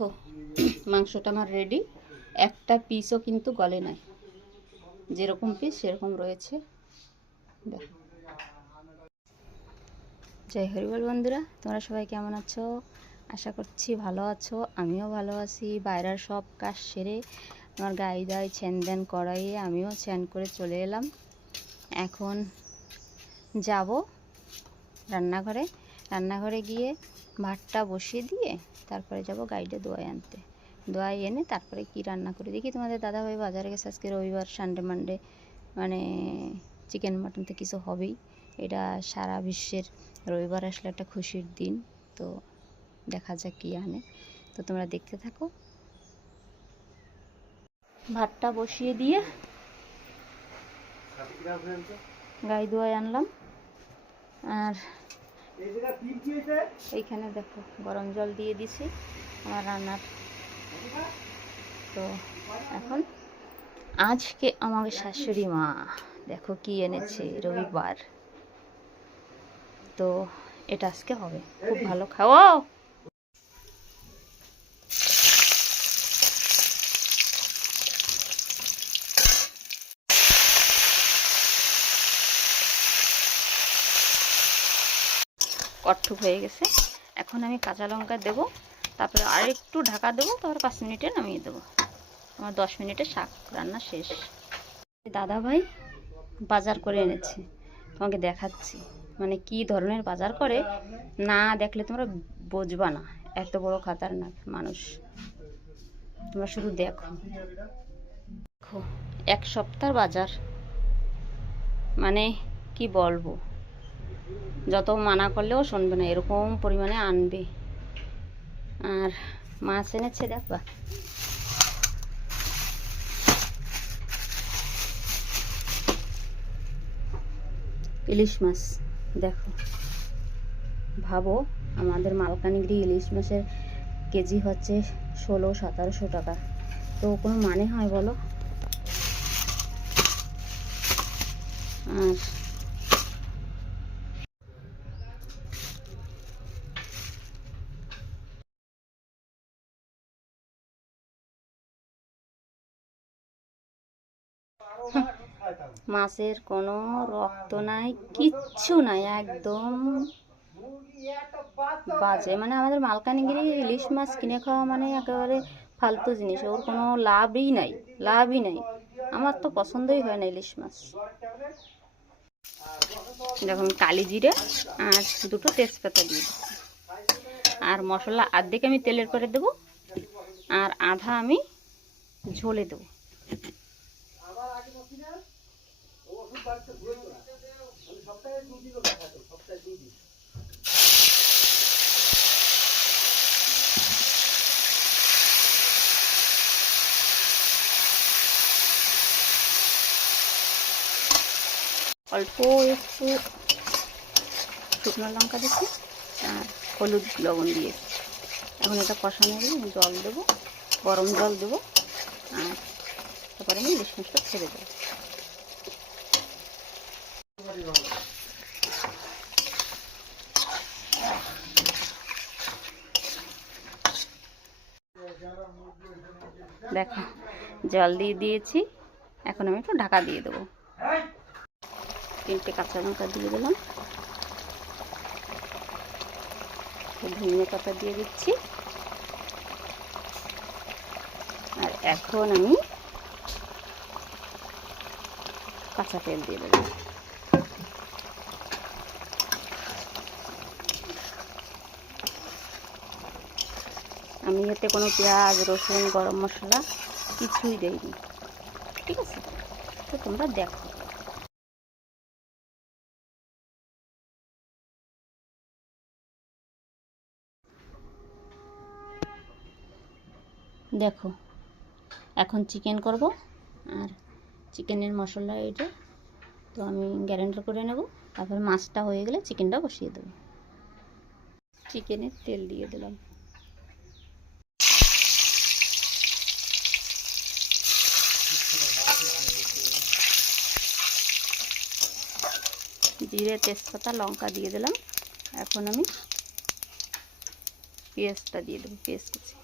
দেখো মাংসটা আমার রেডি, একটা পিসও কিন্তু গলে নাই, যেরকম পিস সেরকম রয়েছে। দেখো। জয় হরিবল বন্ধুরা, তোমরা সবাই কেমন আছো? আশা করছি ভালো আছো, আমিও ভালো আছি। বাইরের সব কাজ সেরে আমার গায়ে দায় ছেন দেন করাইয়ে আমিও ছেন করে চলে এলাম। এখন যাব রান্নাঘরে, রান্নাঘরে গিয়ে ভাতটা বসিয়ে দিয়ে তারপরে যাব গাইডে দোয়াই আনতে। দোয়াই এনে তারপরে কি রান্না করে দেখি। তোমাদের দাদাভাই বাজারে গেছে, আজকে রবিবার, সানডে মানডে মানে চিকেন মাটন তো কিছু হবেই। এটা সারা বিশ্বের রবিবার আসলে একটা খুশির দিন। তো দেখা যাক কী আনে, তো তোমরা দেখতে থাকো। ভাতটা বসিয়ে দিয়ে গাই দোয়াই আনলাম। আর এইখানে দেখো গরম জল দিয়ে দিছি আমার রান্নার। তো এখন আজকে আমাকে শাশুড়ি মা দেখো কি এনেছে, রবিবার তো এটা আজকে হবে, খুব ভালো খাওয়া। কট্টু হয়ে গেছে, এখন আমি কাঁচা লঙ্কা দেবো, তারপরে আর একটু ঢাকা দেবো, তারপরে 5 মিনিটে নামিয়ে দেবো। আমার 10 মিনিটে শাক রান্না শেষ। দাদা ভাই বাজার করে এনেছে, তোমাকে দেখাচ্ছি মানে কি ধরনের বাজার করে, না দেখলে তোমরা বুঝবা না, এত বড় খাতারনাক মানুষ। তোমরা শুধু দেখো, দেখো 1 সপ্তাহ বাজার, মানে কি বলবো, যত মানা করলেও শুনবে না, এরকম পরিমাণে আনবে। আর মাছ এনেছে দেখবা, ইলিশ মাছ। দেখো ভাবো, আমাদের মালকানগিরি ইলিশ মাছের কেজি হচ্ছে 1600-1700 টাকা, তো কোনো মানে হয় বলো? আর মাছের কোনো রক্ত নাই, কিচ্ছু নাই, একদম বাজে। মানে আমাদের মালকানগিরি ইলিশ মাছ কিনে খাওয়া মানে একেবারে ফালতু জিনিস, ওর কোনো লাভই নাই, লাভই নাই। আমার তো পছন্দই হয় না ইলিশ মাছ। দেখুন কালি জিরে আর 2টো তেজপাতা দিয়ে দিচ্ছি, আর মশলা আর্ধেক আমি তেলের করে দেবো, আর আধা আমি ঝোলে দেবো। অল্প একটু শুকনো লঙ্কা দিচ্ছি আর হলুদ লবণ দিয়েছি। এখন এটা কষানো দিয়ে জল দেবো, গরম জল দেবো, আর তারপরে আমি ইলিশ মাছটা ছেড়ে দেবো। দেখো জল দিয়ে দিয়েছি, এখন আমি একটু ঢাকা দিয়ে দেবো। 3টে কাঁচা লঙ্কা দিয়ে দিলাম, ধনিয়া পাতা দিয়ে দিচ্ছি, আর এখন আমি কাঁচা তেল দিয়ে দেবো। আমি এতে কোনো পেঁয়াজ, রসুন, গরম মশলা কিছুই দেইনি, ঠিক আছে? তো তোমরা দেখো। দেখো এখন চিকেন করব, আর চিকেনের মশলা এটা তো আমি গ্রাইন্ডার করে নেব, তারপর মাছটা হয়ে গেলে চিকেনটা বসিয়ে দেবো। চিকেনের তেল দিয়ে দিলাম, জিরে, তেজপাতা, লঙ্কা দিয়ে দিলাম। এখন আমি পেঁয়াজটা দিয়ে দেবো, পেঁয়াজ কুচি।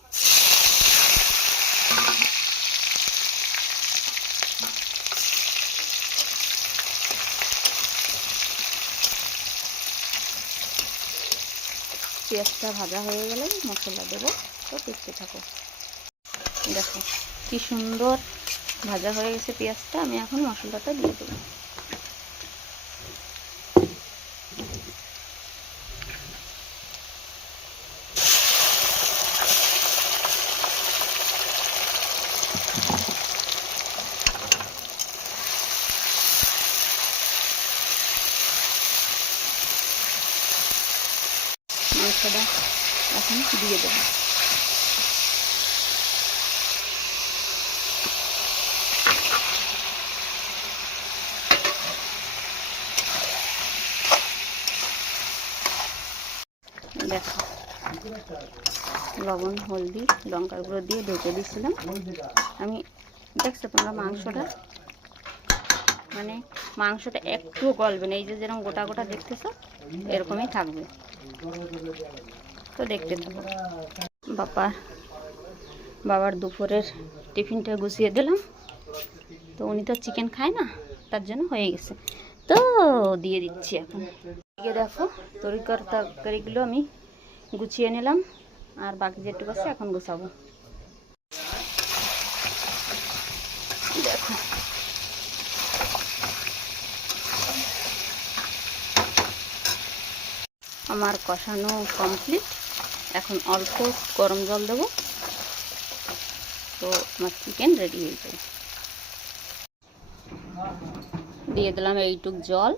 পেঁয়াজটা ভাজা হয়ে গেলে মশলা দেবো, তো দেখতে থাকো। দেখো কি সুন্দর ভাজা হয়ে গেছে পেঁয়াজটা। আমি এখন মশলাটা দিয়ে দেবো। মাংসটা এখন দিয়ে দেবো। দেখো লবণ, হলদি, লঙ্কার গুঁড়ো দিয়ে ঢেকে দিয়েছিলাম আমি। দেখছো তোমরা মাংসটা, মানে মাংসটা একটু গলবে না, এই যে যেরকম গোটা গোটা দেখতেছো এরকমই থাকবে। তো দেখতে থাকো। বাবার দুপুরের টিফিনটা গুছিয়ে দিলাম। তো উনি তো চিকেন খায় না, তার জন্য হয়ে গেছে, তো দিয়ে দিচ্ছি এখন। দেখো তরকারিগুলো আমি গুছিয়ে নিলাম, আর বাকি যেটুকু আছে এখন গুছাবো। দেখো আমার কষানো কমপ্লিট। এখন অল্প গরম জল দেবো, তো আমার চিকেন রেডি হয়ে যাবে। দিয়ে দিলাম এইটুক জল।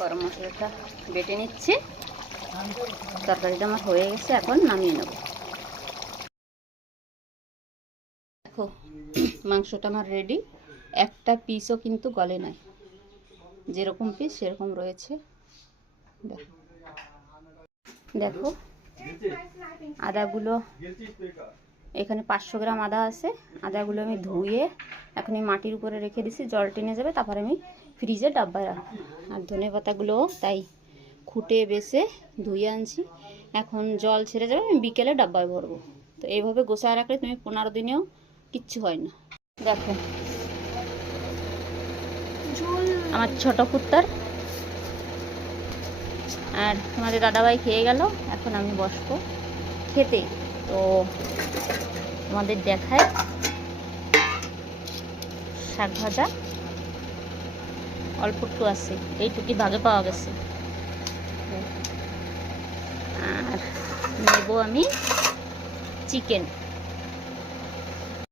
গরম মশলাটা বেটে নিচ্ছে। তরকারিটা আমার হয়ে গেছে, এখন নামিয়ে নেব। দেখো মাংসটা আমার রেডি। একটা পিসও কিন্তু গলে নাই, যেরকম পিস সেরকম রয়েছে। দেখো আদাগুলো, এখানে 500 গ্রাম আদা আছে। আদাগুলো আমি ধুয়ে এখন এই মাটির উপরে রেখে দিছি, জল টেনে যাবে, তারপর আমি ফ্রিজে ডাব্বায় রাখবো। আর ধনে পাতাগুলোও তাই খুঁটে বেছে ধুয়ে আনছি, এখন জল ছেড়ে যাবে, আমি বিকেলে ডাব্বায় ভরবো। তো এইভাবে গোছায় রাখলে তুমি 15 দিনেও কিচ্ছু হয় না। দেখো আমার ছোট কুত্তার আর তোমাদের দাদাভাই খেয়ে গেল, এখন আমি বসবো খেতে। তো আমাদের দেখায় শাক ভাজা অল্প একটু আছে, এইটুকুই ভাগে পাওয়া গেছে। আর নেব আমি চিকেন।